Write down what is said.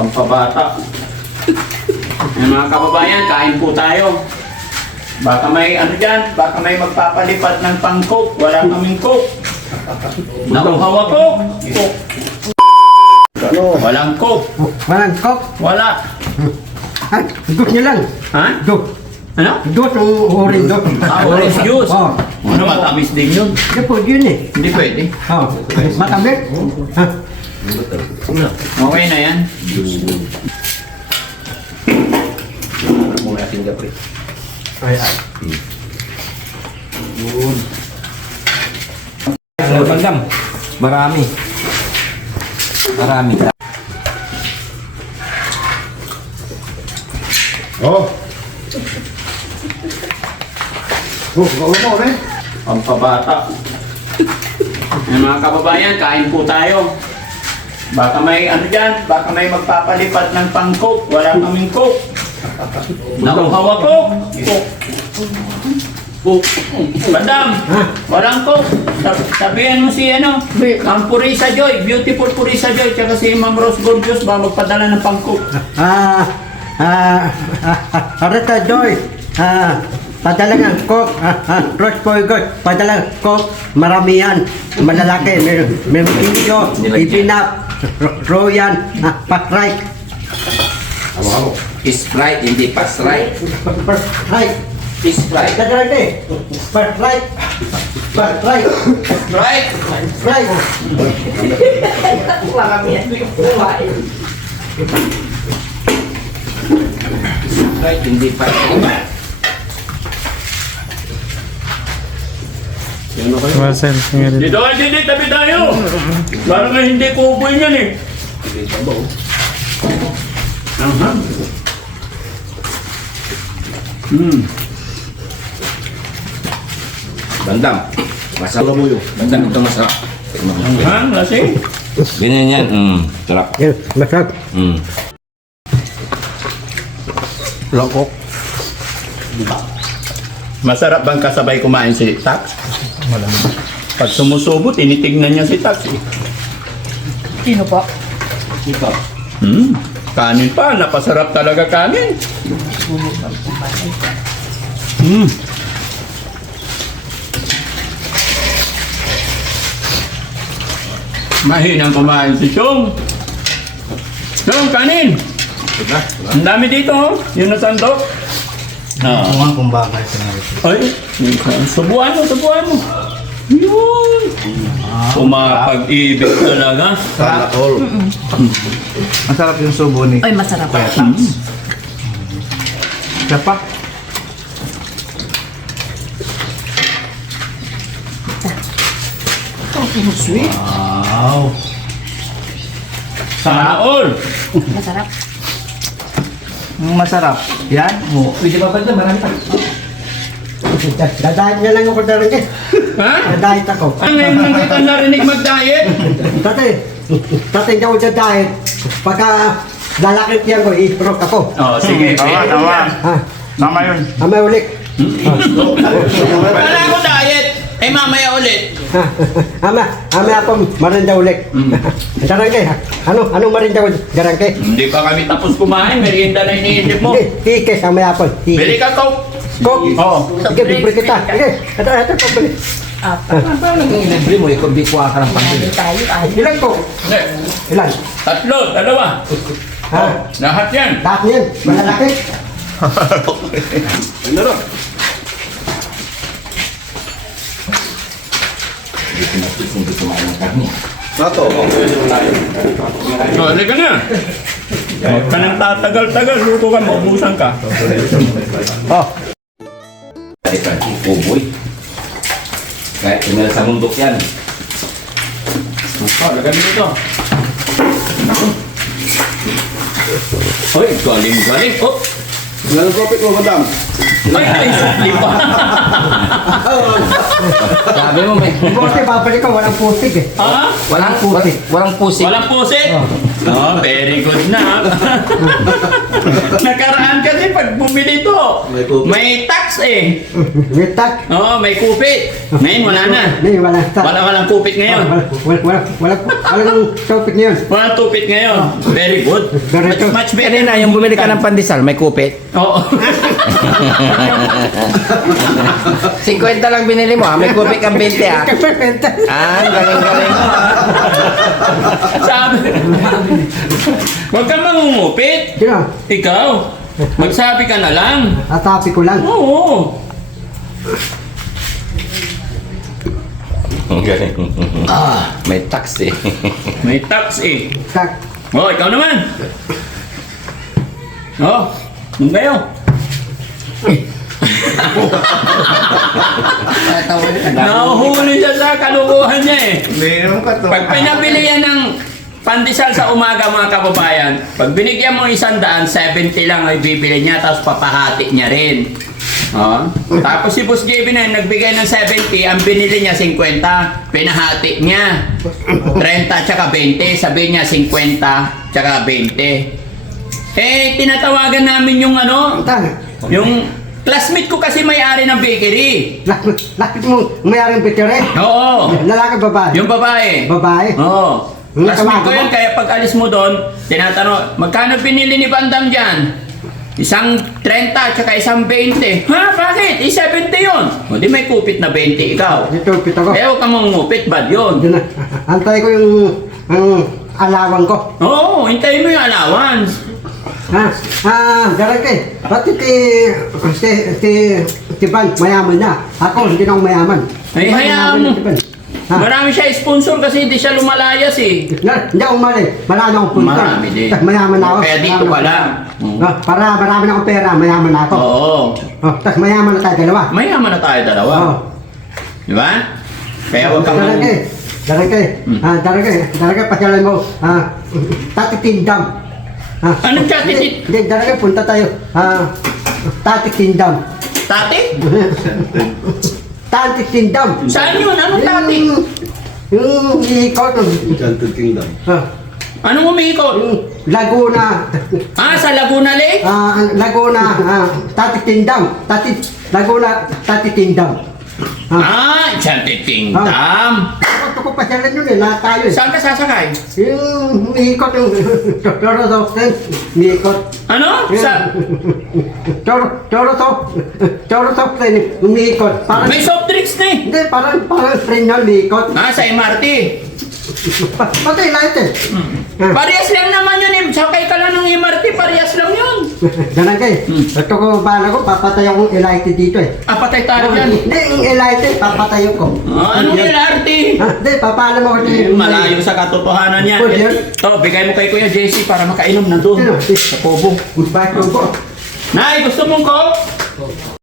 Pampabata. Eh, mga kababayan, kain po tayo. Baka may ano dyan, baka may magpapalipat ng pang-coke. Wala kaming coke. Nakuhaw ako. Ano? Walang coke. Walang kok. Wala. Ay, dot niya lang. Ha? Dot. Ano? Dot ang orange dot. Ah, orange juice. Oh. Ano, matamis din yun. Hindi po yun eh. Hindi pwede. Oh. Matamit. Ha? Okay na yan. Muna ating gapri. Ay, ay. Ano bandam? Marami. Marami. Oh. Oh, gawin mo, eh. Pampabata. Mga kababayan, kain po tayo. Baka may ano dyan, baka may magpapalipat ng pang-coke. Wala kaming coke. Nakuhaw ako. Coke. Coke. Madam, walang coke. Sab- Sabihan mo si ano, ang Purisa Joy, beautiful Purisa Joy, tsaka si Ma'am Rose Gorgeous ba magpadala ng pang-coke. Ah, ah, ah, Arita Joy. Ah, padala ng kok. Ah, ah, Rose Boy God. Padala ng kok. Marami yan. Malalaki. May, may video. Ipinap. Ro- Royan. Ah, Patray. Amo-amo. Sprite, hindi pa Sprite. Patray. Sprite. Padala ni. Patray. Patray. Sprite. Patray. Sprite, hindi pa Sprite. Marcel, ngayon. Dito, hindi, tabi tayo. Parang nga hindi kuboy yan eh. Hmm. Bandam. Masarap mo yun. Bandam ito masarap. Ang lasing. Ganyan yan. Mm, sarap. Yan, masarap. Mm. Lokok. Masarap bang kasabay kumain si Tax? Wala Pag sumusubo, tinitignan niya si Tax eh. Sino po? Ikaw. Hmm. Kanin pa, napasarap talaga kanin. Hmm. Mahinang kumain si Chong. Chong, kanin! Ang dami dito, oh. Yun na sandok. Ah. Kuha kung bakit sinabi. Ay, subuan mo, subuan mo. Yun. Umapag-ibig talaga. Sana all. Masarap yung subo ni Ay, masarap. Siya pa. Sweet. Wow. All. Masarap. Masarap. Yan. Oh. Pwede ba bandam? Marami pa. Dadahit niya lang ako darating eh. Ha? Dadahit ako. Ang ngayon lang kita narinig mag-diet. Dati, dati hindi ako dadahit. Pagka lalakit yan ko, i-stroke ako. Oh, sige. Tama, pwede tama. yan. Ha? Tama yun. Amay ulit. Wala ko diet. Eh, mamaya ulit. Ha? Ama, ama ako marinda ulit. Garangke, ha? ano, ano marinda ulit? Garangke? Hindi pa kami tapos kumain. Merienda na iniisip mo. Hindi, ikes, amay ako. Bili Ikes. ka, Coke. Kok, Oh. sige, bibili kita. Sige, ito, ito, pabili. Paano nang ilibre mo? Ikaw di kuha ka ng pambili. tayo. Ay, Ilan ko? Ilan? Tatlo, dalawa. Ha? Lahat yan. Lahat yan, malalaki. Ano ro? Ko natin hindi kumain ng karne. Nato. Oh, halika na. Huwag ka nang tatagal-tagal. Luto ka, maubusan ka. Oh, ang kuboy. Kahit tumira sa mundok yan. Oh, lagyan mo dito. Hoy, galing-galing. Oh, Ilan ang profit mo, madam? Sabi mo may... buti babalik ko, walang putik eh. Ha? Walang pusi. Walang pusi. Walang pusit? Oh, very good na. Nakaraan kasi pag bumili to. may kupit. May tax eh. May tak. Oo, may kupit. Ngayon wala na. Hindi, wala tak. Wala walang kupit ngayon. Wala, wala, wala, wala, wala topic niyon. Walang tupit ngayon. Very good. Much, much better. Kanina, yung bumili ka ng pandesal, may kupit. Oo. 50 lang binili mo, ah. may kupit kang 20 ah. Ah, galing-galing. Sabi. Huwag kang mangungupit. Sino? Ikaw. Magsabi ka na lang. Atapi ko lang. Oo. Ang galing. May tax eh. May tax eh. Tak. Oh, ikaw naman. Oh, nung kayo. Nahuhuli siya sa kalukuhan niya eh. Meron ka to. Pag pinabili yan ng pandesal sa umaga mga kababayan, pag binigyan mo isang daan, 70 lang ay bibili niya, tapos papahati niya rin. Oh. Tapos si Boss JB na nagbigay ng 70, ang binili niya 50, pinahati niya. 30 tsaka 20, sabi niya 50 tsaka 20. Eh, tinatawagan namin yung ano, yung classmate ko kasi may-ari ng bakery. Lakit mo, mayroong picture eh. Oo. Lalaki babae. Yung babae. Babae. Oo. Yung Classmate ko yun, kaya pag alis mo doon, tinatanong, magkano pinili ni Bandam dyan? Isang 30 tsaka isang 20. Ha? Bakit? Eh, 70 yun. O di may kupit na 20 ikaw. Ito, pito ko. Eh, huwag ka mangupit, bad yun. Yun na. Antay ko yung, ang alawan ko. Oo, hintayin mo yung allowance. Ha? Ah, darake. Pati ti, ti, ti, ti Ban, mayaman na. Ako, hindi na ako mayaman. Ay, hayaan mayaman mo. ti Ban. Marami siya sponsor kasi hindi siya lumalayas eh. Hindi ako mali. Marami akong punta. Marami din. Tas Mayaman na ako. Kaya dito Mayaman ka ako. lang. Mm. Ah, para marami na akong pera, mayaman ako. Oo. Oh, tas mayaman na tayo dalawa. Mayaman na tayo dalawa. Oh. Di ba? Kaya huwag ka mang... Darake. Darake. Hmm. Ah, darake. Darake, pasyalan mo. Ah, tatitindam. Ah, Anong tatitit? Hindi, darake, punta tayo. Ah, tatitindam. Tati? Tatitindam. Saan yun? Anong tati? Yung, yung ikot. Enchanted Kingdom. Ah, Anong umikot? yung Laguna. Ah, sa Laguna Lake? Ah, Laguna. Ah, tatitindam. Tati, Laguna, tatitindam. Ah, Ah, Enchanted Kingdom. gusto ko pasyalan yun eh. Lahat tayo eh. Saan ka sasakay? Yung umiikot yung Toro Doctor, umiikot. Ano? Sa... Toro, Toro Toro Top din, umiikot. Parang, May soft drinks na eh. hindi, parang, parang train na umiikot. Ah, sa MRT. Pa- Patay lahat eh. Ah, Parehas lang naman eh. Sakay ka lang ng MRT, parehas lang yun. Ganun kay. Ito ko, bala ko, papatay akong elite dito eh. Ah, patay tayo dyan. Hindi, yung elite, papatay ko. Ah, anong MRT? Ha, Hindi, papalam ako Eh, malayo sa katotohanan yan. Pwede yan? Ito, bigay mo kay Kuya JC para makainom na doon. Sino? Sa Pobo. Bakit ko? Nay, gusto mong coke?